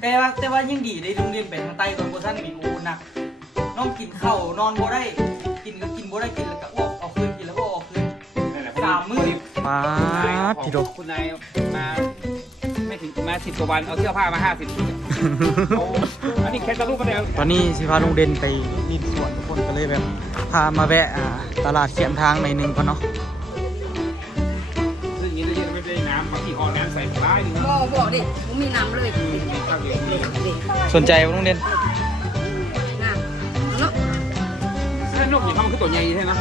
แต่ว่าแต่ว่ายังดีได้โรงเรียนไปทางใต้ก่อนโบท่านมีโอ้หนักน้องกินข้าวนอนบ่ได้ กินก็กินบ่ได้กินแล้วก็อ้วกเอาคืนกินแล้วก็อ้วกเอาคืนนั่นแหละสามมื้อป้าคุณนายดพี่โดคุณนายมาไม่ถึงมาสิบกว่าวันเอาเสื้อผ้ามาห้าสิบชุดเอาอันนี้แค่ตะลุกมาแล้วตอนนี้สิพาลุงเด่นไปรีดสวนทุกคนก็เลยแบบพามาแวะอ่าตลาดเขียมทางในอยหนึงก่อนเนาะ บ่บอกดิผมมีน้ำเลยเจ้าเดียวนี่ดิสนใจบ่ลุงเด่นน้ำเนาะเส้นนกอย่างเขามันคือตัวใหญ่ใช่ไหม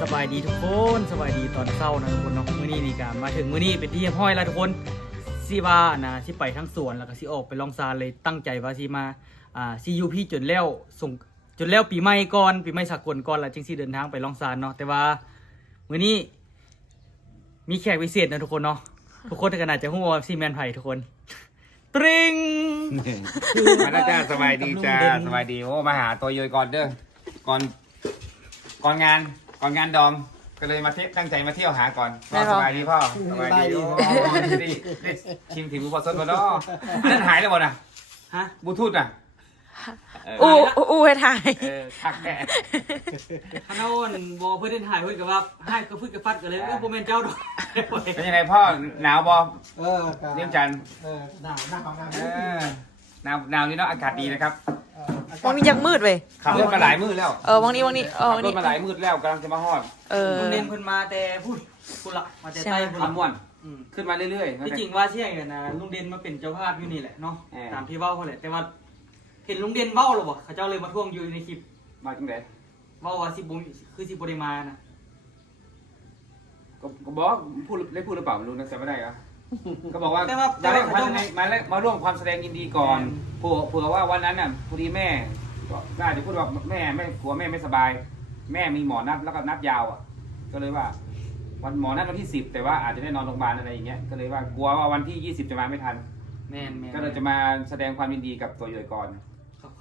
สบายดีทุกคนสบายดีตอนเช้านะทุกคนเนาะมื้อนี้นี่ก็มาถึงมื้อนี้เป็นที่เรียบร้อยแล้วทุกคนสิว่านะสิไปทั้งสวนแล้วก็สิออกไปลองซานเลยตั้งใจว่าสิมาอ่าสิอยู่พี่จนแล้วส่งจนแล้วปีใหม่ก่อนปีใหม่สากลก่อนแล้วจึงสิเดินทางไปลองซานเนาะแต่ว่ามื้อนี้มีแขกพิเศษนะทุกคนเนาะ ทุกคนก็น่าจะฮู้ว่าซีแมนไผ่ทุกคน ตริง มาแล้วจ้าสบายดีจ้าสบายดีโอ้มาหาตัวโยยก่อนเด้อก่อน ก่อนงานก่อนงานดอม ก็เลยมาเที่ยวตั้งใจมาเที่ยวหาก่อนพ่อสบายดีพ่อสบายดีโอ้ดีได้ชิมถึงอุปสมบทแล้วอันนั้นหายแล้วบ่น่ะฮะบลูทูธน่ะเอออู้อู้อู้ให้ถ่ายเออทักแน่คณะอ้นบ่เพื่อนเดินถ่ายเพื่อนกับว่าให้ก็พูดกับฟัดกันเลยเออบ่แม่นเจ้าดอกเป็นยังไงพ่อหนาวบ่เออครับเยี่ยมจันทร์เออหนาวหนาวหนาวเออหนาวหนาวนี่เนาะอากาศดีนะครับเอออากาวัศงนี้ยังมืดเว้ยขับรถมาหลายมืดแล้วเออวังนี้วังนี้เออขับวังรถนี้มาหลายมืดแล้วกำลังจะมาฮอดเออโรงเรียนเพิ่นมาแต่พูดพูดละมาแต่ใต้พูดคละวามม่วนอืมขึ้นมาเรื่อยๆที่จริงว่าเชี่ยงกันนะลุงเด่นมาเป็นเจ้าภาพอยู่นี่แหละเนาะเออตามที่เว้าเขาแหละแต่ว่า เห็นลุงเด่นเว้าหรอบ่เขาเจ้าเลยมาท่วงอยู่ในคลิปมาจังไดเว้าว่าสิบ่คือสิบ่ได้มานะก็ก็บอกพูดได้พูดหรือเปล่าไม่รู้นะจำไม่ได้เหรอก็บอกว่าแต่ว่ามาแต่เล่ว่านเขามาเจ้าแสดงมาเล่นมาร่วมความแสดงยินดีก่อนเผื่อเผื่อว่าวันนั้นน่ะพอดีแม่ก็น่าจะพูดว่าแม่ไม่กลัวแม่ไม่สบาย แม่มีหมอนัดแล้วก็นัดยาวอะ ก็เลยว่า วันหมอนัดวันที่สิบแต่ว่าอาจจะได้นอนโรงพยาบาลอะไรอย่างเงี้ยก็เลยว่ากลัวว่าวันที่ยี่สิบจะมาไม่ทัน แม่นแม่นก็เลยจะมาแสดงความยินดีกับตัวโยยก่อน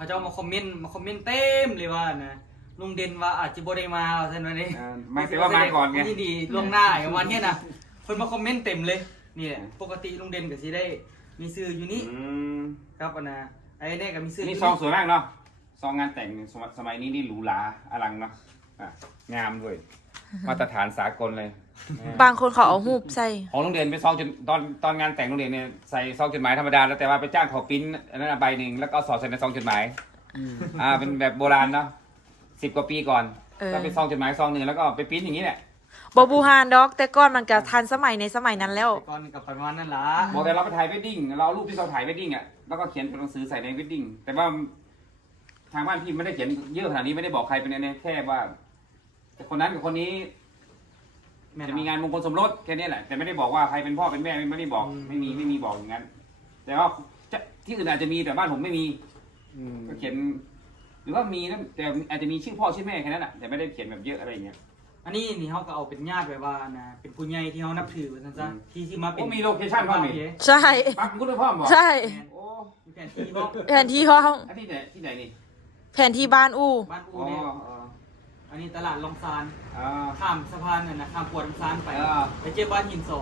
เขาเจ้ามาคอมเมนต์มาคอมเมนต์เต็มเลยว่านะลุงเด่นว่าอาจจะบ่ได้มาว่าซั่นว่านี่เออไม่แต่ว่ามาก่อนไง ที่ดีล่วงหน้าอย่างวันเนี้ยนะเพิ่นมาคอมเมนต์เต็มเลยนี่แหละปกติลุงเด่นก็สิได้มีซื้ออยู่นี่อืมครับอันนะไอ้เนี่ยก็มีซื้อนี่ยู่ซองสวยมากเนาะซองงานแต่งสมัยสมัยนี้นี่หรูหราอลังเนาะอะงามด้วย มาตรฐานสากลเลย บางคนเขาเอาหูบใส่ ของโรงเรียนเป็นซองจนตอนตอนงานแต่งโรงเรียนเนี่ยใส่ซองจดหมายธรรมดาแล้วแต่ว่าไปจ้างเขาปริ้นอันนั้นนะใบหนึ่งแล้วก็เอาสอดใส่ในซองจดหมายอ่าเป็นแบบโบราณเนาะสิบกว่าปีก่อนเออ ก็เป็นซองจดหมายซองหนึ่งแล้วก็ไปปริ้นอย่างนี้แหละบอบูฮานดอก แต่ก่อนมันก็ทันสมัยในสมัยนั้นแล้วแต่ก่อนกับประมาณนั้นล่ะบอกแต่เราไปถ่ายเวดดิ้งเราเอารูปที่เราถ่ายเวดดิ้งอะแล้วก็เขียนเป็นหนังสือใส่ในเวดดิ้งแต่ว่าทางบ้านพี่ไม่ได้เขียนเยอะขนาดนี้ไม่ได้บอกใครเป็นอะไรแค่ว่า แต่คนนั้นกับคนนี้แม่นจะมีงานมงคลสมรสแค่นี้แหละ แต่ไม่ได้บอกว่าใครเป็นพ่อเป็นแม่ไม่ได้บอกอืมไม่มีไม่มีบอกอย่างนั้น แต่ว่าจะที่อื่นอาจจะมีแต่บ้านผมไม่มีก็เขียน หรือว่ามีนะแต่อาจจะมีชื่อพ่อชื่อแม่แค่นั้นแหละแต่ไม่ได้เขียนแบบเยอะอะไรอย่างเงี้ยอันนี้นี่เขาก็เอาเป็นญาติแบบว่านะเป็นผู้ใหญ่ที่เขานับถือว่าซั่นซะอืมที่ที่มาเป็นโอ้มีโลเคชั่นพ่อมีใช่ ปักมุดด้วยพ่อบอกใช่ โอ้มีแผนที่บ้างแผนที่ห้อง อันที่ไหนที่ไหนนี่แผนที่บ้านอู้บ้านอูอ๋อเนี่ยอ๋อ อันนี้ตลาดลองซานอ๋อข้ามสะพานน่ะนะข้ามปวดลองซานไป อ่าไปเจอบ้านหินสอ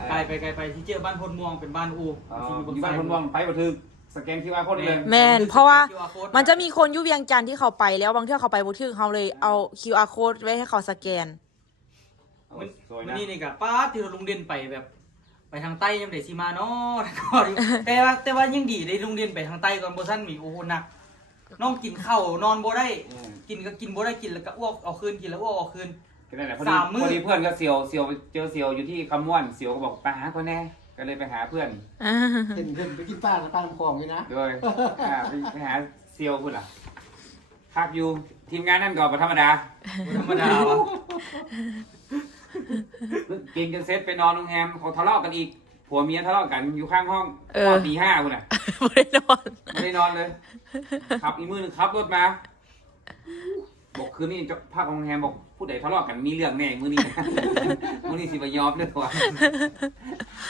อ่า ไกลไปไกลไปที่เจอบ้านพลม่วงเป็นบ้านอูอ๋อที่อยู่บ้านคนมองไปบันทึกสแกนคิวอาร์โค้ดเลย แม่นเพราะว่า QR code มันจะมีคนอยุเวียงจันทร์ที่เขาไปแล้วบางเที่ยวเขาไปบุทึกเขาเลยเอา QR code ไว้ให้เขาสแกน โอ้มันสวยมันนะนี่นี่กับป้าดที่เราลุงเด่นไปแบบ ไปทางใต้ยังได้สิมาเนาะแต่ว่าแต่ว่ายังดีได้ลุงเด่นไปทางใต้ก่อนโบซันมีโอ้โหหนัก น้องกินข้าวนอนบ่ได้ อืมกินก็กินบ่ได้กินแล้วก็อ้วกเอาคืนกินแล้วอ้วกเอาคืน ก็นั่นแหละพอสาดีมมื้อ พอดีเพื่อนก็เสียวเสียวเจอเสียวอยู่ที่คำม่วนเสียวก็บอกไปหาคนแน่ก็เลยไปหาเพื่อนเห็นเห็นไปกินป้าป้าน้ำคลองนี่นะโดยอ่าไปไปหาเซียวคุณล่ะพักอยู่ทีมงานนั่นก่อนธรรมดา บ่ธรรมดาวะกินกันเสร็จไปนอนโรงแรมเขาทะเลาะกันอีก ผัวเมียทะเลาะกันอยู่ข้างห้องเออ ตอนตีห้าคุณอะ ไม่ได้นอนไม่ได้นอนเลย ขับอีกมือหนึงขับรถมา บอกคืนนี้เจ้าภาคโรงแรมบอกผู้ใดทะเลาะกันมีเรื่องแน่มือนี้ มือนี้สิบยอมเด้อว่ะ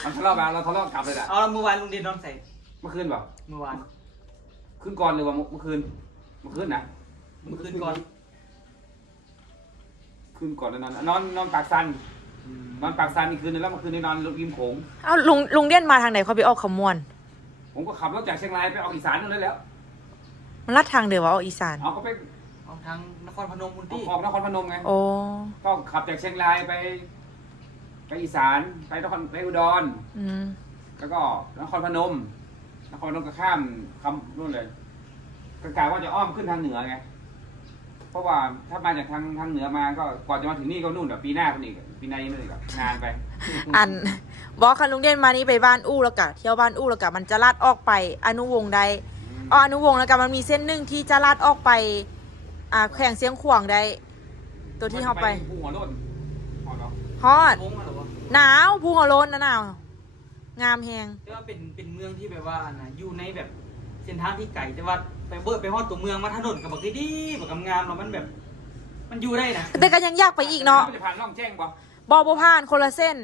มันทะเลาะมาเราทะเลาะกลับเลยอะเอาแล้วเมื่อวานลุงเด่นนอนใส่เมื่อคืนเปล่าเมื่อวานคืนก่อนหรือว่าเมื่อคืนเมื่อคืนนะเมื่อคืนก่อนคืนก่อนแล้วนอนนอนนอนปากซัน นอนปากซันอีกคืนนึงแล้วเมื่อคืนนี้นอนริมโขง เอาลุงลุงเด่นมาทางไหนเขาไปออกขมวน ผมก็ขับรถจากเชียงรายไปเอาอีสานนั่นเลยแล้ว มันลัดทางเดียวว่าเอาอีสาน เอาก็ไปเอาทางนครพนมคุณอพี่อกนครพนมไง โอ้ ก็ขับจากเชียงรายไป ไปอีสานไปนครไปอุดร อืม แล้วก็นครพนม นครพนมก็ข้ามคำนู่นเลยก็กะว่าจะอ้อมขึ้นทางเหนือไง เพราะว่าถ้ามาจากทางทางเหนือมาก็ก่อนจะมาถึงนี่ก็นู่นแบบปีหน้าคนอีกปี หน้ายังไม่อีกอะนานไปอันบอกคันลุงเด่นมานี่ไปบ้านอู้แล้วกะเที่ยวบ้านอู้แล้วกะมันจะลัดออกไปอนุวงศ์ใดอ๋ออนุวงศ์แล้วกะมันมีเส้นหนึ่งที่จะลัดออกไป อ่าแข่งเสียงขวางได้ ตัวที่เข้าไปภูหัวโล้นพอแล้วฮอดโค้งมาหรอวะหนาวภูหัวโล้นนะหนาว งามแฮงแต่ว่าเป็นเป็นเมืองที่แบบว่านะอยู่ในแบบเส้นทางที่ไกลแต่ว่าไปเบิดไปฮอดตัวเมืองมาถนนกับบักดีๆบักงามๆแล้วมันแบบ มันอยู่ได้นะแต่ก็ยังอยากไปอีกเนาะจะผ่านล่องแจ้งบ่ บอบผ่านคนละเส้น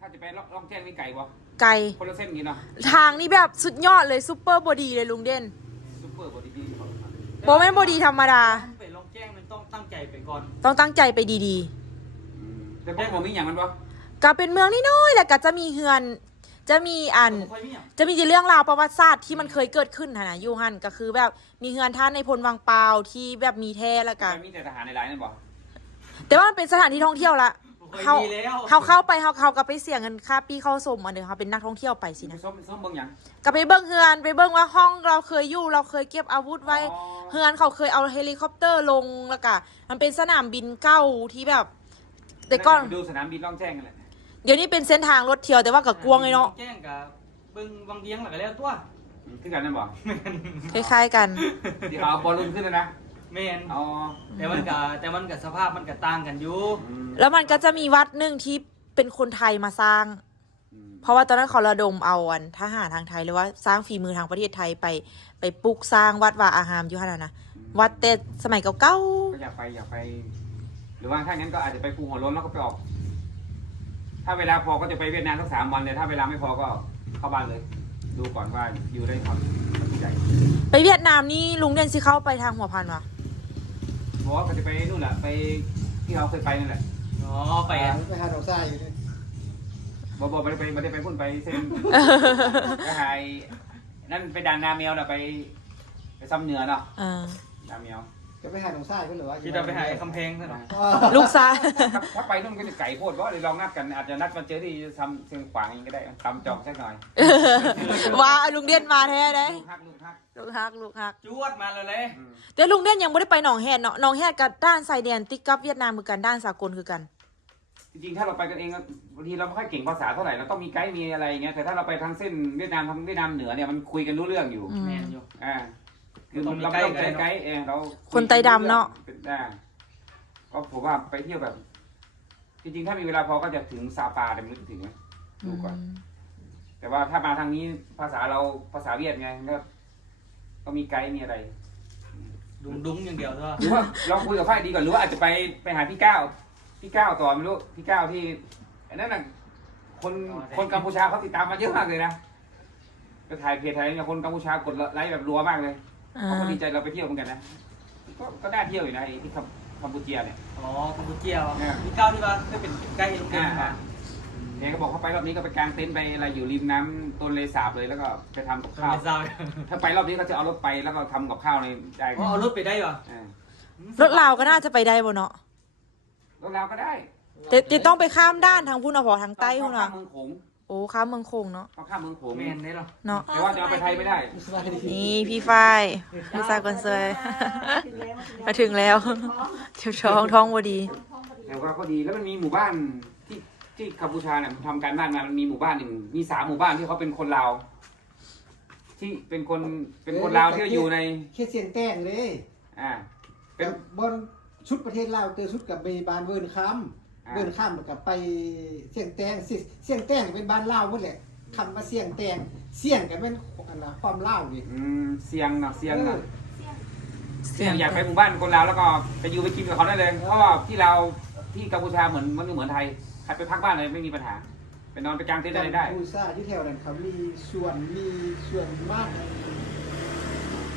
ถ้าจะไปล่องแจ้งนี่ไก่บ่ไกล คนละเส้นนี้เนาะทางนี่แบบสุดยอดเลยซูเปอร์บอดีเลยลุงเด่นซุปเปอร์บอดี้ดีโบแม่นบอดีธรรมดา ไปลองแจ้งมันต้องตั้งใจไปก่อนต้องตั้งใจไปดีแต่พวกผมมีอย่างมันบ่ๆ ก็เป็นเมืองนี่น้อยๆแหละก็จะมีเฮือน จะมีอัน ค่อยมีอะจะมีเรื่องราวประวัติศาสตร์ที่มันเคยเกิดขึ้นนะนะอยูฮันก็คือแบบมีเฮือนท่านในพลวังเปล่าที่แบบมีแท้แล้วกัน มีแต่ทหารในร้านนั่นบ่แต่ว่ามันเป็นสถานที่ท่องเที่ยวละค่อย เขามีแล้วเขาเข้าไปเขาเขาก็ไปเสียเงินค่าปีเข้าสมอันเดียวเขาเป็นนักท่องเที่ยวไปสิไปนะส้มส้มเบิ่งหยังก็ไปเบิ้งเฮือนไปเบิ้งว่าห้องเราเคยอยู่เราเคยเก็บอาวุธไว้อ๋อเฮือนเขาเคยเอาเฮลิคอปเตอร์ลงแล้วก็มันเป็นสนามบินเก่าที่แบบ แต่ก่อนไปดูสนามบินล่องแจ้งกันแหละเดี๋ยวนี้เป็นเส้นทางรถเที่ยวแต่ว่ากับกวงไงเนาะแจ้งกับเบิ่งบางเวียงหลักแล้วตัวขึ้นกันนั่นบ่คล้ายๆกัน เดี๋ยวเอาบอลลูนขึ้นเลยนะ แมนอ๋อแต่มันกับแต่มันกับสภาพมันกับต่างกันอยู่อืมแล้วมันก็จะมีวัดหนึ่งที่เป็นคนไทยมาสร้างอืมเพราะว่าตอนนั้นเขาระดมเอาอันทหารทางไทยหรือว่าสร้างฝีมือทางประเทศไทยไป ไปปลูกสร้างวัดวาอาหามอยู่ขนาดนะวัดแต่สมัยเก่าก็อยากไปอยากไป หรือว่าถ้างั้นก็อาจจะไปภูหัวโล้นแล้วก็ไปออก ถ้าเวลาพอก็จะไปเวียดนามสักสามวันเลยถ้าเวลาไม่พอก็เข้าบ้านเลย ดูก่อนว่าอยู่ได้ความความใจๆไปเวียดนามนี่ลุงเด่นสิเข้าไปทางหัวพันวะ เพราะว่าก็จะไปนู่นแหละไปที่เราเคยไปนั่นแหละอ๋อไปไปอะไปหาดอกทรายอยู่เนี่ยบอบไม่ได้ไปไม่ได้ไปพุ่นไปเส้นไปหายนั่นไปดานนาเมียวน่ะไป ไปซ้ำเหนือเนาะเออนาเมียว จะไปหาดอกทรายก็เหรอวะคิดว่าไปหาไอ้คำแพงซะหน่อยอ๋อลูกซ้ายถ้าถ้าไปนู่นก็จะไก่โพดว่าเลยลองนัดกันอาจจะนัดมาเจอที่ทำเชียงขวางเองก็ได้ตำจองสักหน่อยว่าลุงเด่นมาแท้ได้ลูกฮักลูกฮักลูกฮักลูกฮักจวดมาเลยเลยอืมแต่ลุงเด่นยังไม่ได้ไปหนองแฮดเนาะหนองแฮดกับด้านชายแดนติดกับเวียดนามคือกันด้านสากลคือกันจริงๆถ้าเราไปกันเองก็บางทีเราไม่ค่อยเก่งภาษาเท่าไหร่เราต้องมีไกด์มีอะไรอย่างเงี้ยแต่ถ้าเราไปทางเส้นเวียดนามทางเวียดนามเหนือเนี่ยมันคุยกันรู้เรื่องอยู่อืมแมนอยู่อ่า คือต้องมีเราไม่ต้องไกด์ใช้ไกด์เองเราคนไตดำเนาะ เป็นได้ก็ผมว่าไปเที่ยวแบบ จริงๆ ถ้ามีเวลาพอก็จะถึงซาปาแต่ไม่รู้จะถึงไหมดูก่อน แต่ว่าถ้ามาทางนี้ภาษาเราภาษาเวียดไงก็ก็มีไกด์มีอะไรดุงดุงอย่างเดียวเท่าหรือว่าลองคุยกับฝ้ายดีก่อนหรือว่าอาจจะไปไปหาพี่ก้าวพี่ก้าวต่อไม่รู้พี่ก้าวที่อันนั้นน่ะคนคนกัมพูชาเขาติดตามมาเยอะมากเลยนะไปถ่ายเพจถ่ายเนี่ยคนกัมพูชากดไลค์แบบรัวมากเลยอ่า เขาก็ดีใจเราไปเที่ยวเหมือนกันนะก็ก็น่าเที่ยวอยู่นะไอ้ที่กัมกัมพูเชียเนี่ย อ๋อกัมพูเชียเนี่ยมีก้าวที่ว่าได้เป็นใกล้ลงเด่นอ่ามาเนี่ยเขาบอกเขาไปรอบนี้ก็ไปกางเต็นท์ไปอะไรอยู่ริมน้ำต้นเลสาบเลยแล้วก็ไปทำกับตอนข้าว ไม่ทราบถ้าไปรอบนี้ก็จะเอารถไปแล้วก็ทำกับข้าวในได้อ๋อเอารถไปได้เหรออ่ารถลาวก็น่าจะไปได้บ่เนาะรถเราก็ได้แต่แต่ต้องไปข้ามด้านทางพุ่นเอาพอทางใต้พุ่นข้าอะมเมืองโขง โอ้ข้ามเมืองคงเนาะเขาข้ามเมืองโขงแมนได้เหรอเนาะแต่ว่าจะเอาไปไทยไม่ได้สบายดีนี่พี่ฝ้ายพี่ซายคนสวยมาถึงแล้วเจ้าท้องท้องพอดี แต่ว่าก็ดีแล้วมันมีหมู่บ้านที่ที่กัมพูชาเนี่ยทำการบ้านมามันมีหมู่บ้านหนึ่งมีสามหมู่บ้านที่เขาเป็นคนลาวที่เป็นคนเป็นคนลาวที่อยู่ในแค่เสียงแต่งเลย อ่า เป็เป็นนบนชุดประเทศลาวเจอชุดกับเบบานเวิร์นคัม อ่าเวิร์นคัมกับไปเสียงแต่งเสียเสียงแต่งเป็นบ้านลาวหมดแหละคำว่าเสียงแต่งเสียงกันเป็นอันนะความลาวนี่อืมเสียงเนาะเสียงเนาะเสียงอยากไปหมู่บ้านคนลาวแล้วก็ไปอยู่ไปกินกับเขาได้เลยเพราะว่าที่เราวที่กัมพูชาเหมือนมันก็เหมือนไทยใครไปพักบ้านอะไรไม่มีปัญหาไปนอนไปกางเต็นท์อะไรได้ผู้ซ่าที่แถวนั้นเขามีส่วนมีส่วนมาก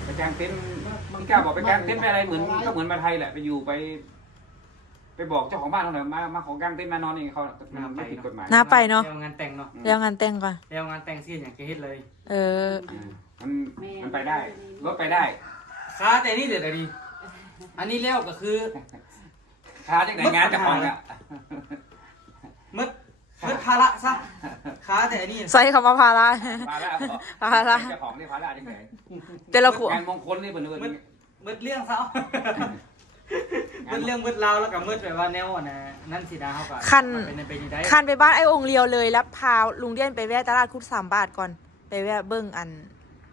ไปกางเต็นท์พี่ก้าวบอกไปกางเต็นท์ไปอะไรเหมือนก็เหมือนมาไทยแหละไปอยู่ไป ไปบอกเจ้าของบ้านเขาหน่อยมามาของกลางเต็นท์มานอนเองเขามันไม่ผิดกฎหมายน่าไปเนาะแล้วงานแต่งเนาะแล้วงานแต่งก่อนแล้วงานแต่งเสียอย่างเกเฮ็ดเลยเออ อืมมันมันไปได้รถไปได้ค้าแต่นี่เดี๋ยวดี อันนี้แล้วก็คือค้าจากไหนงานเจะของอะมึดมึดภาระซะค้าแต่อันนี้ใส่คำว่าภาระมาแล้วภาระเจ้าของนี่พาราจากไหนแต่ละขวงานมงคลนี่เปิดเปิดมึดมึดเรื่องซะ มึดเรื่องมึดราวแล้วก็มึดแบบว่าแนวน่ะนั่นสิดาเฮาก็คันเป็นเป็นอยู่ได้คันไปบ้านไอ้องค์เลียวเลยแล้วพาลุงเดียนไปแวะตลาดคุดสามบาทก่อน ไปแวะเบิ้งอัน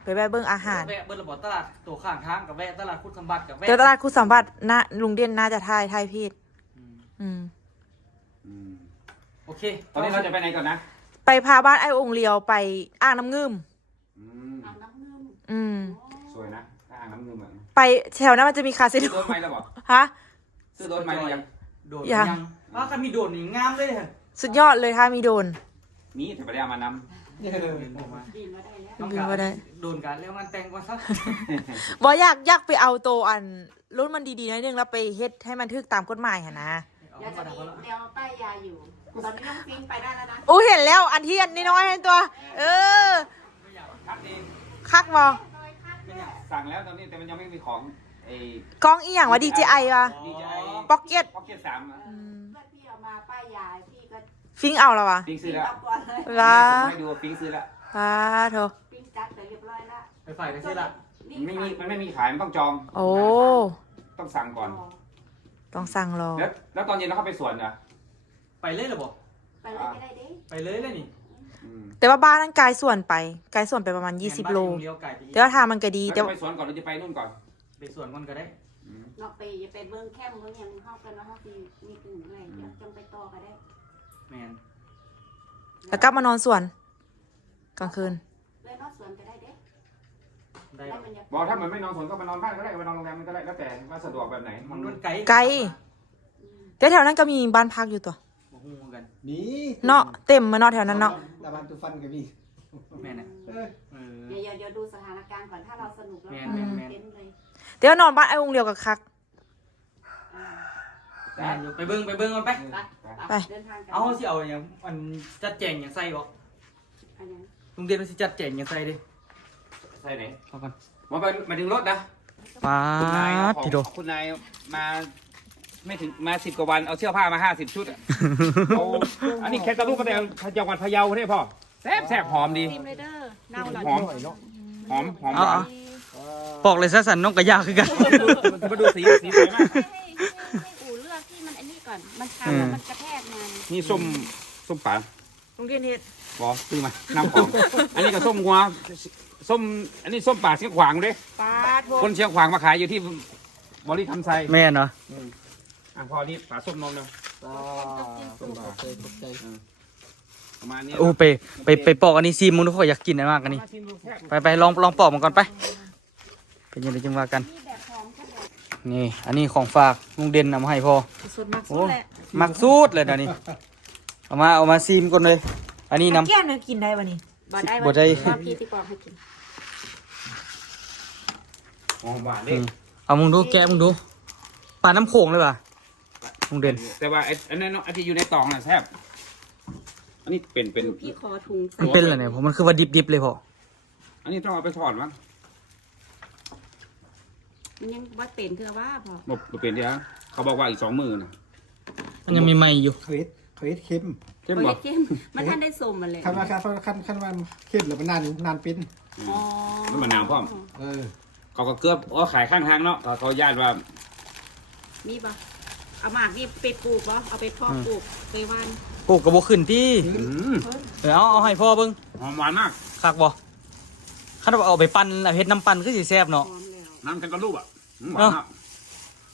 ไปแวะเบิ้งอาหาร แวะเบิ้ลระบบตลาดตัวข้างทางกับแวะตลาดคุดสมบัติกับแวะเดี๋ยวตลาดคุดสามบาทน่าลุงเดียนน่าจะทายทายพีดอืมอืม อืมโอเคตอนนี้เราจะไปไหนก่อนนะไปพาบ้านไอ้องค์เลียวไปอ่างน้ำงืมอืมอาบน้ำเงิมอืม สวยนะถ้าอ่างน้ำเงินเหมือนไปแถวนั้นมันจะมีคาสิซื้โนอรถไหมแล้วบอก ฮะ ซื้อรถไหมหรือยังโดดยังยังว่าคันมีโดดนี่งามเลยเหรอสุดยอดเลยถ้ามีโดน มีแต่ไม่ได้เอามานเห็นผมมาดินมาได้แล้วต้องบินการมาได้ โดนกันแล้วงานแต่งก่อนซะบออยากอยากไปเอาโตวอันรุ่นมันดีๆหนิดนึงแล้วไปเฮ็ดให้มันถูกตามกฎหมายค่ะนะเดี๋ยวจะมีแนวป้ายยาอยู่ ตอนนี้น้องฟิงไปได้แล้วนะอู้เห็นแล้วอันที่อันน้อยๆให้ตัว เออำคัดเองคักบอ สั่งแล้วตอนนี้แต่มันยังไม่มีของไอ้ กล้องอีหยังวะ DJI วะ DJI พ็อกเก็ตพ็อกเก็ตสามอะอืมเพื่อนพี่เอามาป้ายยาพี่ก็ฟิงเอาแล้ววะฟิงซื้อฟิงแล้วเอาก่อนเลยว้าส่งให้ดูว่าฟิงซื้อแล้วว้าโถฟิงจัดไปเรียบร้อยแล้วไปฝ่ายกันสิละมันไม่มีมันไม่มีขายมันต้องจองโอ้ต้องสั่งก่อน ต้องสั่งรอ แล้วแล้วตอนเย็นเราเข้าไปสวนเหรอไปเลยเหรอบอกไปเลยก็ได้เด้ไปเลยเลยนี่อืมแต่ว่าบ้านนั้นไกลส่วนไปไกลส่วนไปประมาณ 20 โล แม่นบ้านเลี้ยวไก่ไปอีกแต่ว่าทางมันก็ดีแล้วแต่จะว่าไปสวนก่อนหรือจะไปนู่นก่อน ไปสวนมันก็ได้อืมนอกไปอย่าไปเบิ้งแคมเบิ้งหยังเข้ากันว่าเข้าปีมีกลุ่มอะไรเดี๋ยวจังไปต่อก็ได้แมนแล้วกลับมานอนสวนกลางคืน เลยนอกสวนก็ได้เด้ได้ได้บ่บรรยากาศบอกถ้ามันไม่นอนสวนก็ไปนอนบ้านก็ได้ไปนอนโรงแรมก็ได้แล้วแต่ว่าสะดวกแบบไหนมันมันไก่ไกลแต่แถวนั้นก็มีบ้านพักอยู่ตัวบ่ฮู้เหมือนกันนี่เนาะเต็มมาเนาะแถวนั้นเนาะตะวันตุฟันก็มีแม่นน่ะเออเออเดี๋ยวเดี๋ยวดูสถานการณ์ก่อนถ้าเราสนุกแล้วแม่ก็นแม่นแม่น เต้นเลย แต่ว่านอนบ้านไอ้องค์เดียวกับคักอ่าแม่นอยู่ไปเบิ่งไปเบิ่งมันไปไปไป เดินทางกันเอาสิเอาอย่างมันจัดแจงอย่างใส่บ่อันนั้นลุงเด่นมันสิจัดแจงอย่างใส่ดิใช่ไหนเอาก่อนมาไปมาถึงรถนะป๊าคุณนายเอาดของพี่โด คุณนายมาไม่ถึงมาสิบกว่าวันเอาเสื้อผ้ามาห้าสิบชุดอะเอาอันนี้แคตตาลูกมาแต่จังหวัดพะเยาใช่พ่อแซ่บแซ่บหอมดีทีมไรเดอร์เน่าหลังหอมหอมหอมเอาหวาเอาน ปอกเลยซะสันนกกระยาคือกันมาดูสีสีสวยมาก ให้ให้ให้อู่เลือกที่มันไอ้นี่ก่อน มันทำแล้วมันกระแทกงานนี่ส้มส้มป่าลุงเดียนเฮ็ดบอซื้อมาน้ำหอมอันนี้ก็ส้มงัวส้มอันนี้ส้มป่าเชียงขวางด้วยปาดโถคนเชียงขวางมาขายอยู่ที่บริคำไซแม่นเนาะอะพอนี้ป่าส้มนมเนาะอ่าตกใจตกใจประมาณนี้โอ้ไปไปไปปอกอันนี้ซีมึงทุกคนอยากกินอันมากอันนี้มาชิมดูแซ่บไปไปลองลองปอกมันก่อนไป เป็นยังไงจังว่ากันมีแบบหอมก็แบบนี่ อันนี้ของฝากลุงเด่นนำมาให้พ่อสุดมากสุโอ้ดแหละมักสูตรเลยนะนี่เอามาเอามาซีมก่อนเลย อันนี้น้ำ แก้มเนี่ยกินได้ปะนี่บ่ได้บ่ได้ว่าพี่ที่กองให้กินหอมหวานอืดิมเอามึงดูแกะมึงดูปลาน้ำโขงเลยป่ะลุงเด่นแต่ว่าไอ้อันนั้นเนาะอันที่อยู่ในตองน่ะแซ่บอันนี้เป็นเป็น พี่ขอถุงใส่มันเป็นอะไรเนี่ยผมมันคือว่าดิบๆเลยพ่ออันนี้ต้องเอาไปทอดมั้ง มันยังว่าเป็นเธอว่าพอบ่บ่เป็นเดียวเขาบอกว่าอีกสองมือน่ะมันยังมีใหม่อยู่เขาเฮ็ดเขาเฮ็ดเข้มเข้มโอ้บ่ยเข้มมันท่านได้สมมันเลยคันว่าคันคันคันว่าเข้มแล้วมันนานนานเป็นอ๋อมันมะนาวพร้อมเออเขาก็เกือบเอาขายข้างทางเนาะเขาเขาญาติว่ามีปะเอาหมากนี่ไปปลูกปะเอาไปเพาะปลูกไปหวานปลูกกระบอกขึ้นที่อืมเออเอาเอาให้พ่อเบิ่งหอมหวานมากคักบ่คันว่าเอาไปปั่นแล้วเฮ็ดน้ำปั่นคือสิแซ่บเนาะพร้อมแล้วน้ำกันกระลูกอะอืม หวานมาก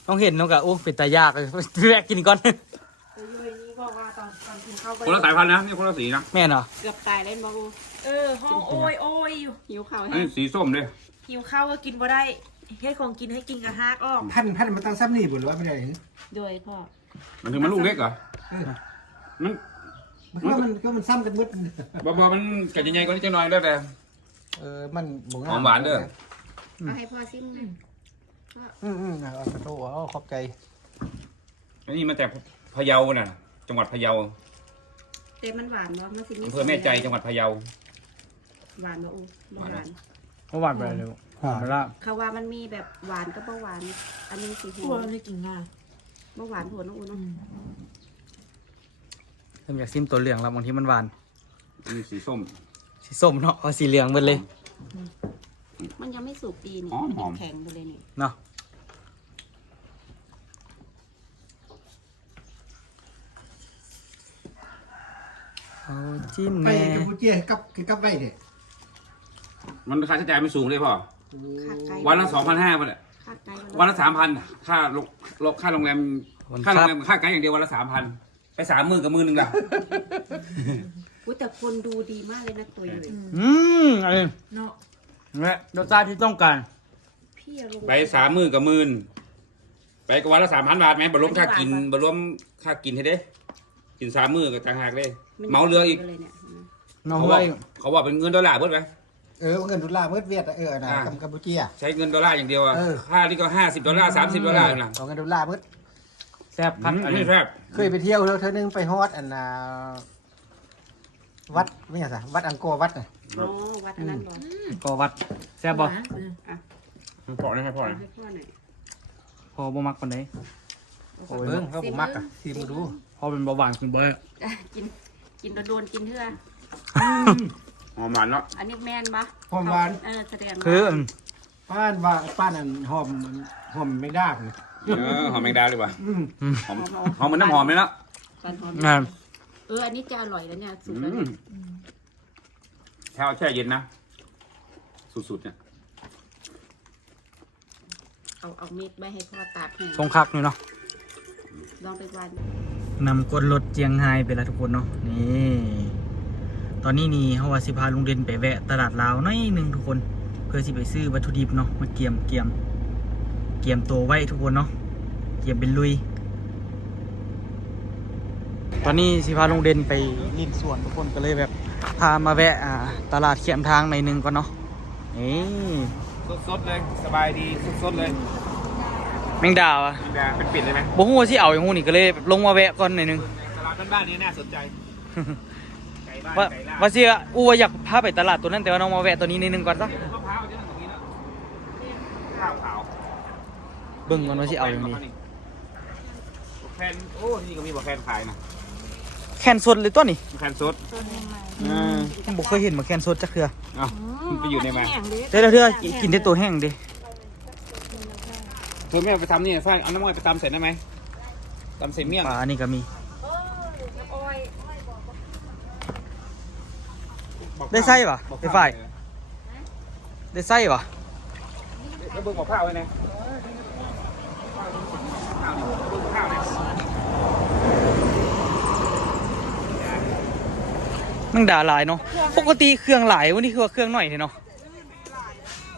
ต้องเห็นเนาะกะโอ้เป็นตายากเลยแวะกินก่อนเอออยู่ในนี้บอกว่าตอนตอนกินข้าวไปคนละสายพันธุ์นะนี่คนละสีนะแม่นเหรอเกือบตายเล่นบอลูเออห้องโอยโอยอยู่หิวข่าวอันให้นี้สีส้มเลยหิวข้าวก็กินบ่ได้เฮ็ดของกินให้กินกระฮากออกพันพันมันตั้งซ้ำนี่บ่หรือว่าไม่ได้หรือโดยพ่อมันถึงมันลูกเล็กเหรอมันมันก็มันก็มันซ้ำกันหมดบ่บ่มันกัดใหญ่ๆกว่านี้จังหน่อยได้แต่ เออมันบ่งามหอมหวานเด้อ เอาให้พ่อซิมหน่อย อืมอืมเอากระโถเอาขอบใจอันนี้มาจากพะเยาน่ะ จังหวัดพะเยาแต่มันหวานเนาะมันสิมีอำเภอแม่ใจจังหวัดพะเยา หวานบ่อูบ่หวานเพราะหวานไปเลยหอมไปละเขาว่ามันมีแบบหวานกับบ่หวาน อันนี้สิตัวมันได้กินง่ายบ่หวานโหดเนาะอูเนาะเริ่มอยากซิมตัวเหลืองแล้วบางทีมันหวานนี่สีส้ม สีส้มเนาะเอาสีเหลืองหมดเลย มันยังไม่สุกดีนี่หอมหอม แข็งไปเลยนี่เนาะ เอาจิ้มไปแม่กัมพูเชียกับคือกับไว้เด็กมันค่าใช้จ่ายไม่สูงเลยพ่อ ขาดไก่วันละสองพันห้าวันละขาดไก่วันละสามพันค่าโรงโรงค่าโรงแรมค่าโรงแรมค่าไกด์อย่างเดียววันละสามพันไปสามหมื่นกับหมื่นหนึ่งละอุ้ยแต่คนดูดีมากเลยนะตัวอยู่อืมอะไรเนาะและรสชาติที่ต้องการ พี่อะลงไปสามหมื่นกับหมื่นไปกับวันละสามพันบาทไหมบรวมค่ากินบรวมค่ากินให้เด้ กินสามหมื่นกับต่างหากเลยเมาเรืออีก เลยเนี่ยน้องเขาบไว้อกเขาบอกเป็นเงินดอลลาร์เพิ่มไหม เออเงินดอลลาร์เมื่อเวียดอะเออนะอ่า กัมกัมพูเชีย ใช้เงินดอลลาร์อย่างเดียวอะเออ ค่านี่ก็ห้าสิบดอลลาร์สามสิบดอลลาร์นะเอาเงินดอลลาร์เมื่อแซ่บพักอันนี่นี้แซ่บเคยไปเที่ยวแล้วเธอนึงไปฮอดอันน่ะวัดไม่ใช่สะวัดอังโกอร์วัดน่ะอ๋อวัดอันนั้นบ่ก็วัดแซ่บบ่พอนะครับพอเอานะให้พ่อหน่อยพอบ่มักปานใดโอ้ยเบิ่งเขาผมมักอะทีมาดู พอเป็นเบาหวานกินบ่ได้อะกินกินโดนๆกินเถอะหอมหวานเนาะอันนี้แมนปะหอมหวาน เออแสดงว่าคือป้านว่าป้านอันหอมหอมไม่ได้เลยเออหอมแมงดาดีกว่าอืมหอมหอมเหมือนน้ำหอมเลยเนาะการหอมงานเอออันนี้จะอร่อยแล้วเนี่ยสุอืดแล้วมเนี่ยแช่แช่เย็นนะ สุดๆเนี่ยเอาเอาเม็ดไว้ให้พ่อตากให้ทรงคักนี่เนาะลองไปวัน นำกดรถเจียงไฮไปแล้วทุกคนเนาะนี่ตอนนี้นี่เฮาว่าสิพาลุงเด่นไปแวะตลาดลาวน่อยหนึงทุกคน เพื่อสิไปซื้อวัตถุดิบเนาะมาเกียมเกียม เกียมตัวไว้ทุกคนเนาะเกียมเป็นลุย ตอนนี้สิพาลุงเด่นไปลินสวนทุกคนก็เลยแบบพามาแวะอ่าตลาดเขียมทางในหนึงก่อนเนาะนี่สดๆเลยสบายดีสดๆเลย แมงดาวอะแมงดาเป็นปิดเลยไหมบ่ฮู้ว่าสิเอาอย่างฮู้นี่ก็เลยแบบลงมาแวะก่อนหน่อยหนึงตลาดบ้านๆนี้น่าสนใจไก่บ้านว่าไก่ลาว่าสิว่าอู้ว่าอยากพาไปตลาดตัวนั้นแต่ว่าน้องมาแวะตัวนี้นิดนึงก่อนซะมะพร้าวเนี่ยตรงนี้แล้วข้าวขาวเบิ่งก่อนว่าสิเอาอย่างนี้แคนโอ้ที่นี่ก็มีบอกแคนขายนะแคนสดเลยตัวนี้แคนสดอืมผมบ่เคยเห็นมาแคนสดจักเทื่อเอ้ามันไปอยู่ในมาเดี๋ยวเทื่อกินกินแต่ตัวแห้งดิ เพื่อแม่ไปทำนี่ฝ้ายเอาน้ำมันไปตำเสร็จได้ไหมตำใส่เมี่ยงปลานี่ก็มีได้ไส้ปะได้ฝ้ายได้ไส้ปะแล้วเบิ่งบอกข้าวไว้นะข้าวนี่เบิ่งข้าวเนี่ยแมันด่าหลายเนาะปกติเครื่องหลายวันนี้คือว่าเครื่องหน่อยเท่เนาะ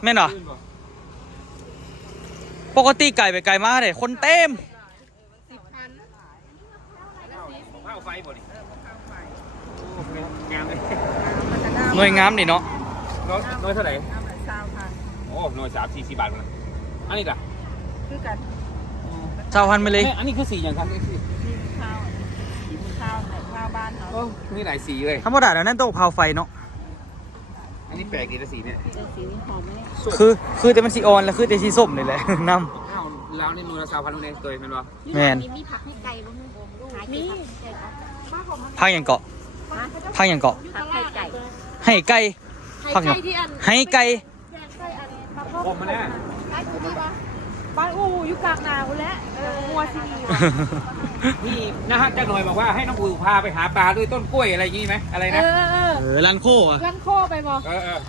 แม่นเหรอ ปกติไก่ไปไก่มาเลยคนเต็มข้าวไฟบ่ดิโอ้งามเลยหน่วยงามนี่เนาะน้อยน้อยเท่าไหร่โอ้น้อยสามสี่สี่บาทมันอันนี้ล่ะชาวพันธุ์ไปเลยแม่อันนี้คือสีอย่างครับนี่สีโอ้มีหลายสีเลยธรรมดาแล้วนั่นโต๊ะเผาไฟเนาะอั นนี้แปลกดีนะสีเนี่ยแต่สีนี้หอมไหมคือคือแต่มันสีอ่อนแล้วคือแต่สีส้มนี่แหละน้ข้าวแล้วนี่มือละสาวพันธุ์เองตัวเป็นวะแม่นมีมีผักให้ไก่บ้างไหมหามีำพังอย่างเกาะพังอย่างเกาะ ผักให้ไก่ให้ไก่พังอย่างให้ไก่ผมมันแน่บ้านอูอยู่กลางนาคุณแล้วงัวซีนี พี่นะฮะจักหน่อยบอกว่าให้น้องอูพาไปหาปลาด้วยต้นกล้วยอะไรอย่างงี้ไหมอะไรเอนะ อเออเออลันโคอะลันโคไปบอเออเออ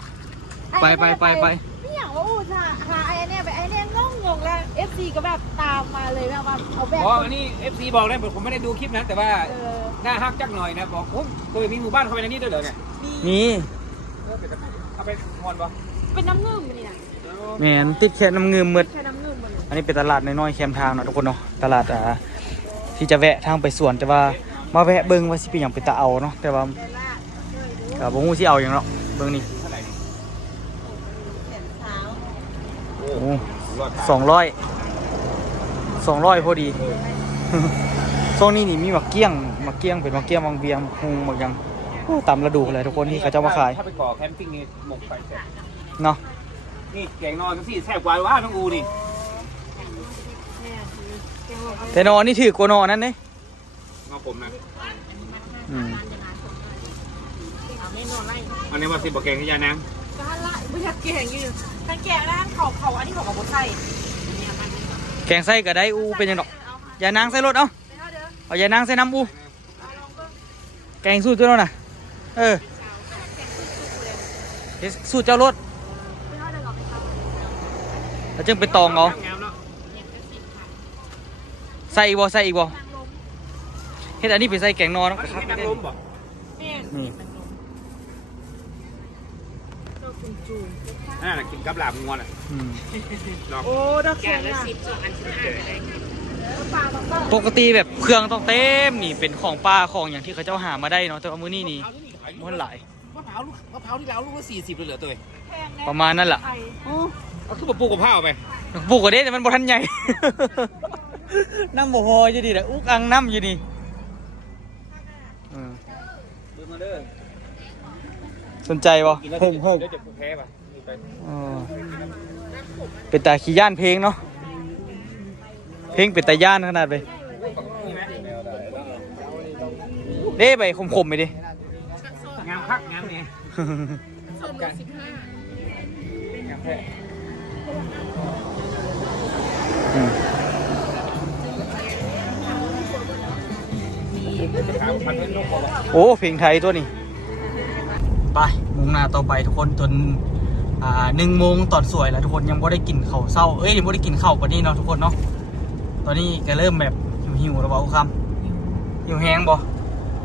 ไปไปไปไป ไม่อยากว่าอูหาหาไอ้เนี่ยไปไอ้เนี่ยงงงงแล้วเอฟซีก็แบบตามมาเลยแบบว่าเอาแบบอ๋ออันนี้เอฟซีบอกได้ผมไม่ได้ดูคลิปนะแต่ว่าเออหน้าฮักจักหน่อยนะบอกโอ้ยเคยมีหมู่บ้านเข้าไปในนี้ด้วยเหรอเนี่ยมีเออเดี๋ยวเอาไปงอนปะเป็นน้ำเงื่อมมันนี่นะแมนติดแค่น้ำเงิมมืดใช้น้ำเงื่อมมันอันนี้เป็นตลาดน้อยๆแคมทางเนาะทุกคนเนาะตลาดอ่า ที่จะแวะทางไปสวนแต่ว่ามาแวะเบิ่งว่าสิเป็นหยังไปตาเอาเนาะแต่ว่าก็บ่ฮู้สิเอาหยังเนาะเบิ่งนี่เท่าไหร่นี่โอ้รอดสองร้อยสองร้อยพอดีเช่วงนี้นี่มีหมักเกี้ยงหมักเกี้ยงเป็นหมักเกี้ยงบางเบียงหุงหมักหยังโอ้ตามฤดูเลยทุกคนที่เขาจะมาขายถ้าไปก่อแคมปิ้งนี่หมกไฟแซ่บเนาะนี่แกงนอนสิแซ่บกว่าว่าน้องอูนี่ แต่นอนนี่ถือกว่านอนนั่นเนี่ยงอผมนะอืมอันนี้ว่าสิบอกแกงที่ยานังก็ฮันละไม่อยากแกงอยู่ทั้งแกงแล้วทั้งเขาเขาอันนี้เขากับบดไส้แกงไส้ก็ได้อูเป็นยังดอกอย่านางใส่รถเอาเอาอย่านางใส่น้ำอูแกงสูตรเจ้าโน่นน่ะ เออเฮ็ดสูตรเจ้ารถแล้วจึงไปตองเอางามเนาะใส่อีกบ่ใส่อีกบ่เฮ็ดอันนี้ไปใส่แกงนอนเนาะมันนั่งล้มบ่นี่นั่นน่ะกินกับลาบงัวน่ะอืมเนาะโอ้ดอกแกงละสิบปกติแบบเครื่องต้องเต็มนี่เป็นของป้าของอย่างที่เขาเจ้าหามาได้เนาะแต่ว่ามื้อนี้นี่มันหลายมะพร้าวลูกมะพร้าวที่เราลูกละสี่สิบเลยเหรอตัวเองประมาณนั้นแหละเอาขึ้นมาปลูกกับข้าวไปปลูกก็ได้แต่มันบ่ทันใหญ่ น้ำบ่พออยู่ดีแหละอุกอังน้ำอยู่นี่อืมดูมาเด้อสนใจบ่กินแล้วเพิ่มเพิ่มเดี๋ยวจะแพ้ป่ะนี่ไปอ๋อเป็นตาขี้ย่านเพลงเนาะ เพลงเป็นตาย่านขนาดไปนี่ไหมเด้ไปคมๆไปดิ งามคักงามเนี่ยงามแท้อืมถามพันเล่ โอ้เพลงไทยตัวนี้ ไปมุ่งหน้าต่อไปทุกคนจนอ่าหนึ่งโมงตอนสวยแล้วทุกคนยังไม่ได้กินข้าวเศร้าเอ้ยยังไม่ได้กินข้าวปานนี้เนาะทุกคนเนาะตอนนี้ก็เริ่มแบบหิวๆแล้วบ่คำหิวแห้งบ่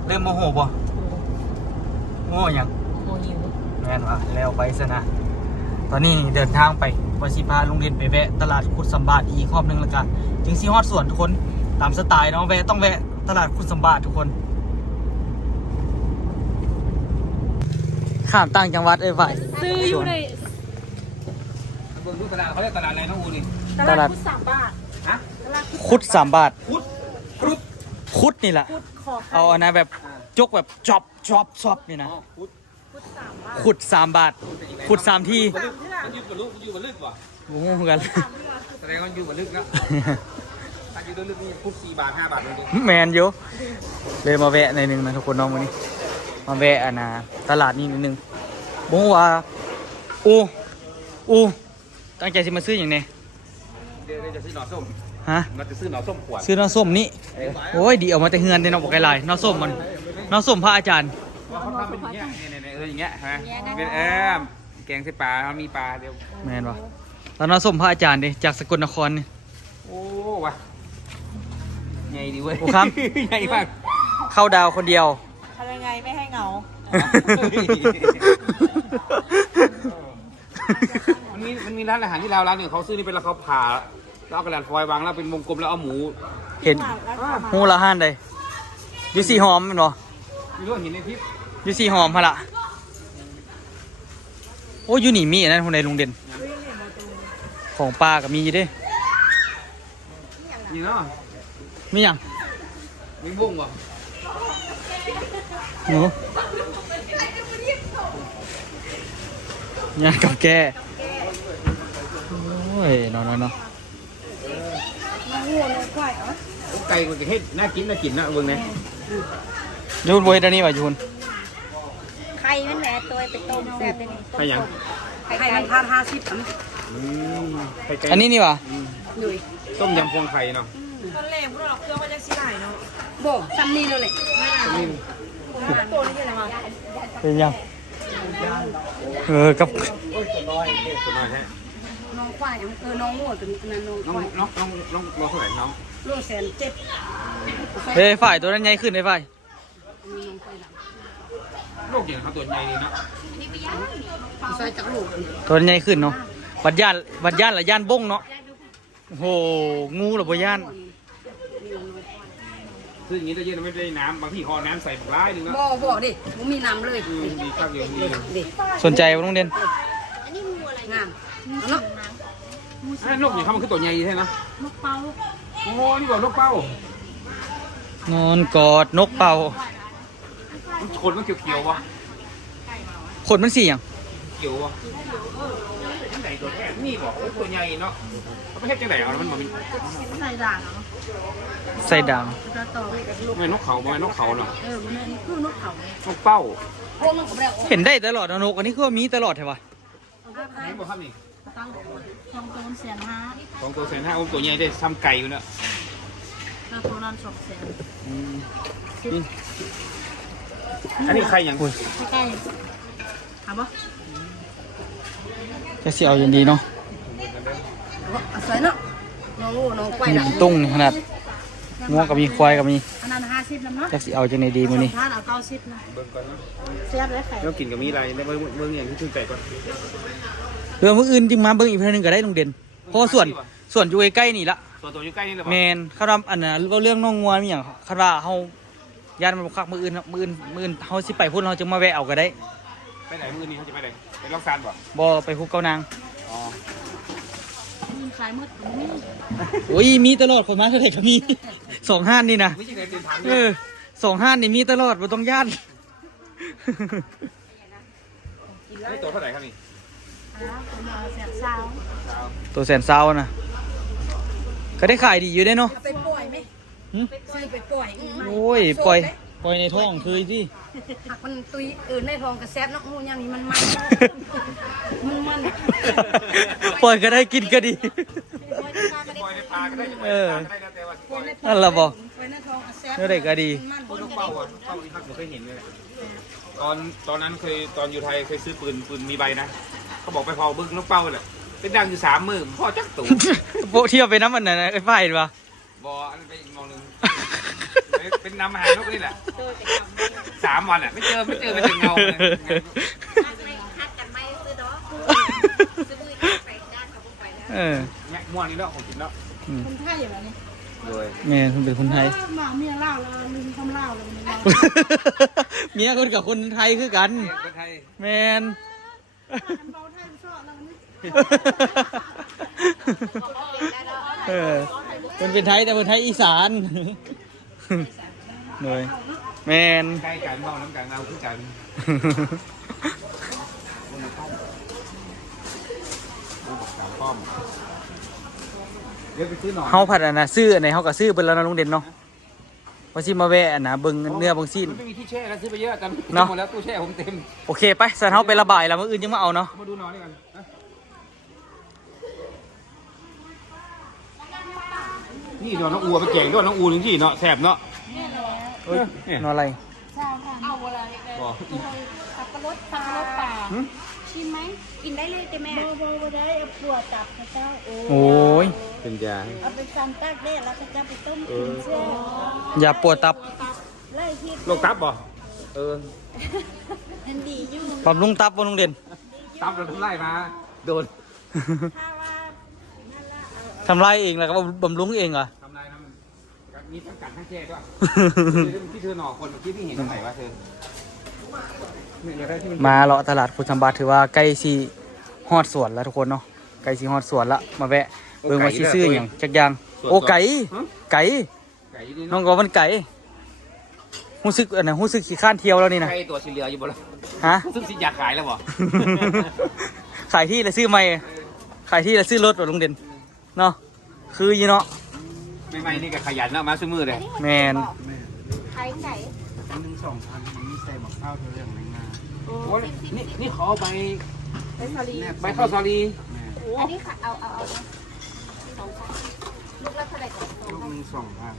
เริ่มโมโหบ่โมโหยังโมหิวแม่นวะแล้วไปซะนะตอนนี้เดินทางไปวชิพาโรงเรียนไปแวะตลาดคุดสัมบาทอีกรอบหนึงแล้วกัน ถึงซีฮอดสวนทุกคนตามสไตล์เนาะแวะต้องแวะ ตลาดคุดสัมบาททุกคน ข้ามต่างจังหวัดเอ้ยฝ่ายซื้ออยู่ในเบิ่งดูตลาดเขาเรียกตลาดอะไรน้องอูนี่ตลาดพุทธสามบาทฮะตลาดคุดสามบาทพุทธพุทธคุดนี่แหละพุทธขอเอาอันนะแบบจกแบบจอบจอบจอบนี่นะอ๋อพุทธพุทธสามบาทขุดสามบาทขุดสามทีสามเท่ามันอยู่บนลึกมันอยู่บนลึกว่ะโอ้โหเหมือนกันแสดงว่ามันอยู่บนลึกแล้วถ้า อยู่ลึกนี่พุทธสี่บาทห้าบาทเลยดิแมนอยู่เลยมาแวะในอยหนึ่งนะทุกคนเน้องวันนี้ มาแวะอันนะตลาดนี้นิดนึงบอกว่าอูอูตั้งใจสิมาซื้ออย่างเนี้เดี๋ยวจะซื้อหน่อส้มฮะมันจะซื้อหน่อส้มขวดซื้อน้ำส้มนี่โอ้ยดีเอามาแต่เฮือนในน้องบอกไกลๆน้ำส้มมันน้ำส้มพระอาจารย์เขาทำเป็นอย่างเงี้ยเนี่ยเนี่ยเอออย่างเงี้ยฮะเป็นเออแกงใส่ปลาเขามีปลาเดียวแมนวะแล้วน้ำส้มพระอาจารย์ดิจากสกลนครนี่โอ้ว่ะ ใหญ่ดีเว้ยโอ้ครับ ใหญ่มากเข้าดาวคนเดียว ทำยังไงไม่ให้เหงา มันมีมันมีร้านอาหารที่เราวร้านหนึ่งเขาซื้อนี่เป็นแล้วเขาผ่าแล้วเอากระดาษฟอยล์วางแล้วเป็นวงกลมแล้วเอาหมูเห็นหูละห้านใดอยูสีหอมแมันบ่ไม่รู้ว่าเห็นในคลิปอยูสีหอมพะละโอ้อยูนี่มีอันนั้นคนในลุงเด่น ของปลากับมีอยู่เด้ นี่เนาะ มีหยังมีบุ้งว่ะหนูยากับแกโอ้ยนอนนอนนอนไก่มันจะเฮ็ดน่ากินน่ากินนะเบิ่งเนี่ยยูนโวยตอนนี้ว่ะยูนไข่มันแหละตัวไปต้มแซ่บเลยนี่ไก่หยังไข่มันทานห้าสิบอันอืมไก่ไก่อันนี้นี่ว่ะดุยต้มยำพวงไข่เนาะ ตอนแรกพวกเราเครื่องมันจะสิไหลเนาะบอกซ้ำนี่เลยเลยนี่ตัวนี้ยังไงวะเป็นยังเออกับตัวน้อยฮะน้องควายเออน้องหัวตัวนี้นั่นน้องน้องควายน้องน้องน้องน้องเท่าไหร่น้องโลแสนเจ็ดเฮ้ยฝ่ายตัวนั้นใหญ่ขึ้นเลยฝ่ายมีน้องควายหลังโลกอย่างเขาตัวใหญ่ดีเนาะใส่จักรลูกตัวนั้นใหญ่ขึ้นเนาะบัดย่านบัดย่านละย่านบ้งเนาะโอ้โหงูหรือบ่ย่าน ซื้ออย่างนี้จะเย็นไม่ได้น้ำบางที่คอน้ำใส่ร้ายนึงเนาะบ่บอกดิมันมีน้ำเลยอืมดีข้างเดียวดีเลยดิสนใจว่าโรงเรียนงามเอาเนาะอะนกอย่างเขามันคือตัวใหญ่ใช่ไหมนกเป้าโอ้นี่บอกนกเป้านอนกอดนกเป่าคนมันเขียวๆวะขนมันสีอย่างเขียววะจังไหน ตัวแท้นี่บอกโอ้ตัวใหญ่เนาะเอาไปเฮ็ดจังไหนเอามันบ่มีใส่ด่างเหรอใส่ด่างจะต่อไม่นกเขาบ่แม่นนกเขาเนาะเออมันคือนกเขานกเป้าพวกมันก็ไม่ได้เห็นได้ตลอดนะนกอันนี้คือว่ามีตลอดใช่ปะนี่บ่ครับนี่ตั้งสองตัวแสนห้าสองตัวแสนห้าโอ้ตัวใหญ่ได้ซ้ำไก่อยู่เนาะแล้วตัวนั้นสองแสนอันนี้ใครหยังใกล้ๆถามปะ จะเสียเอาอย่างดีเนาะเอาสวยเนาะน้องงูน้องไก่นี่ละเป็นตุ้งนี่ขนาดงัวกับมีควายกับมีอันนั้นห้าสิบน้ำเนาะจะสิเอาจังไดดีมื้อนี้ทานเอาเก้าสิบนะเบิ่งก่อนเนาะเสียบเลยไข่แล้วกินกับมีอะไรแล้วเบิ่งเบิ่งอย่างที่ชื่นใจก่อนเพื่อมื้ออื่นจึงมาเบิ่งอีกเทื่อนึงก็ได้ลุงเด่นเพราะว่าส่วนส่วนอยู่ใกล้ๆนี่ละตัวตัวอยู่ใกล้นี่แหละบ่แมนคาราอันน่ะเราเรื่องน้องงัวมีหยังคาราเฮาย่านมันบ่คักมื้ออื่นเนาะมื้ออื่นมื้ออื่นเฮาสิไปพุ่นเฮาจึงมาแวะเอาก็ได้ไปไหนมื้อนี้เขาจะไปไหน ไปลองซานบ่บ่ไปคุกเก้านางอ๋อมีขายหมดนี่โอ้ยมีตลอดคนมาเท่าไหร่ก็มี สองห้านนี่นะไม่ใช่ไหนเป็นทางเออสองห้านนี่มีตลอดบ่ต้องย่านนี่ตัวเท่าไหร่ครับนี่อ่าตัวมาแสนสาวตัวแสนเศร้านะก็ได้ขายดีอยู่ได้เนาะไปปล่อยไหมหึซื้อไปปล่อยโอ้ยปล่อย ปล่อยในท้องเคยสิหักมันตุยอื่นในทองกระแซบนกงูยังนี้มันมันมันมันปล่อยก็ได้กินก็ดี ปล่อยในปลาก็ได้จะไปเออปลาก็ได้แล้วแต่ว่าปล่อยนั่นล่ะบ่ไว้ในทองกระแซบเนื้อเด็กก็ดีมันพวกนกเป้าอะนกเป้าที่พักผมเคยเห็นเลยตอนตอนนั้นเคยตอนอยู่ไทยเคยซื้อปืนปืนมีใบนะเขาบอกไปพอบึ้งนกเป้าแหละเป็นดังอยู่สามมือพ่อจักตู่โปะเที่ยวไปน้ำมันน่ะนะไอ้ฝ้ายดีป่ะบออันนั้นไปอีกมองหนึ่ง เป็นเป็นนำอาหารนกนี่แหละสามวันอะ ไม่เจอไม่เจอไม่เจอเงาเลยเออเนี่ยม่วงนี่แล้วผมกินแล้วคนไทยอย่างนี้โดยแม่คุณเป็นคนไทยหมาเมียเล่าแล้วลืมคำเล่าแล้วมันเล่าเมียคนกับคนไทยคือกันคนไทยแมนเบาไทยชอบแล้วมันเออคนเป็นไทยแต่คนไทยอีสาน หน่อยแมนใกล้กันมองน้ำกันเราคือกันสามป้อมเดี๋ยวไปซื้อหน่อยเฮาผัดอันนะซื้ออันไหนเฮาก็ซื้อเบิ่นแล้วนะลุงเด่นเนาะว่าสิมาแวะอันนะเบิ่งเนื้อเบิ่งซีนมันไม่มีที่แช่แล้วซื้อไปเยอะกันเนาะหมดแล้วตู้แช่ผมเต็ม โอเคไปสันเฮาไประบายแล้วมื้ออื่นยังมาเอาเนาะ มาดูหน่อยด้วยกัน นะนี่เดี๋ยวน้องอูเอาไปแกงด้วยน้องอูจริงๆเนาะแสบเนาะเออเนี่ยนอนอะไรเอาอะไรเลยบอกสับปะรดสับปะรดป่าชิมไหมกินได้เลยจ้ะแม่โบโบโบได้เอาปวดตับนะเจ้าโอ้โอ้ยเป็นยา เอาไปซันตากแดดแล้วก็จะไปต้มกินเชื่ออย่าปวดตับไล่ที่โรคตับบ่เออ มันดีอยู่บำรุงตับบ่ลุงเด่นตับเราทำไรมา โดน ถ้าว่า ทำไรเองแล้วก็บำรุงเองเหรอ ทำไรนะมันมีทั้งกัดทั้งแช่ด้วยที่เธอหน่อคนเมื่อกี้ที่เห็นตรงไหนวะเธอเนี่ยอยากได้ที่มันมาเลาะตลาดพุทธบัตรถือว่าใกล้สิฮอดสวนแล้วทุกคนเนาะใกล้สิฮอดสวนละมาแวะเบิ่งว่าสิซื้อหยังจักอย่างโอ้ไก่ไก่ไก่นี่น้องก็มันไก่รู้สึกอันนั้นรู้สึกขี้ข้านเที่ยวแล้วนี่นะไก่ตัวสีเหลืออยู่บนละฮะ ซึ่งสิอยากขายแล้วบ่ขายที่แล้วซื้อใหม่ขายที่แล้วซื้อรถบ่ลุงเด่น เนาะคืออยู่เนาะไม่ไม่นี่ก็ขยันเนาะมาซื้อมือเลยแมนไข่ไก่อันหนึ่งสองพันมีใส่หมกข้าวเธอเรื่องในงานโอ้ยนี่นี่ขอใบไปสลีใบข้าวซาลีอันนี้ค่ะเอาเอาเอาสองพันลูกละเท่าไหร่ก่อนลูกหนึ่งสองพัน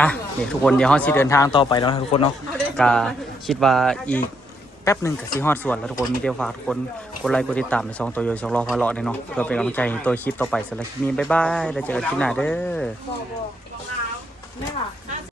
อะนี่ทุกคนเดี๋ยวฮอดสิเดินทางต่อไปแล้วนะทุกคนเนาะก็คิดว่าอีก แป๊บหนึ่งกับซีฮอดส่วนแล้วทุกคนมีเดียวฝากทุกคนกดไลค์กดติดตามในสองตัวโยสองรอพาเลาะเนี่ยเนาะเพื่อเป็นกำลังใจให้ตัวคลิปต่อไปสำหรับคลิปนี้บ๊ายบายแล้วเจอกันคลิปหน้าเด้อแม่ค่ะ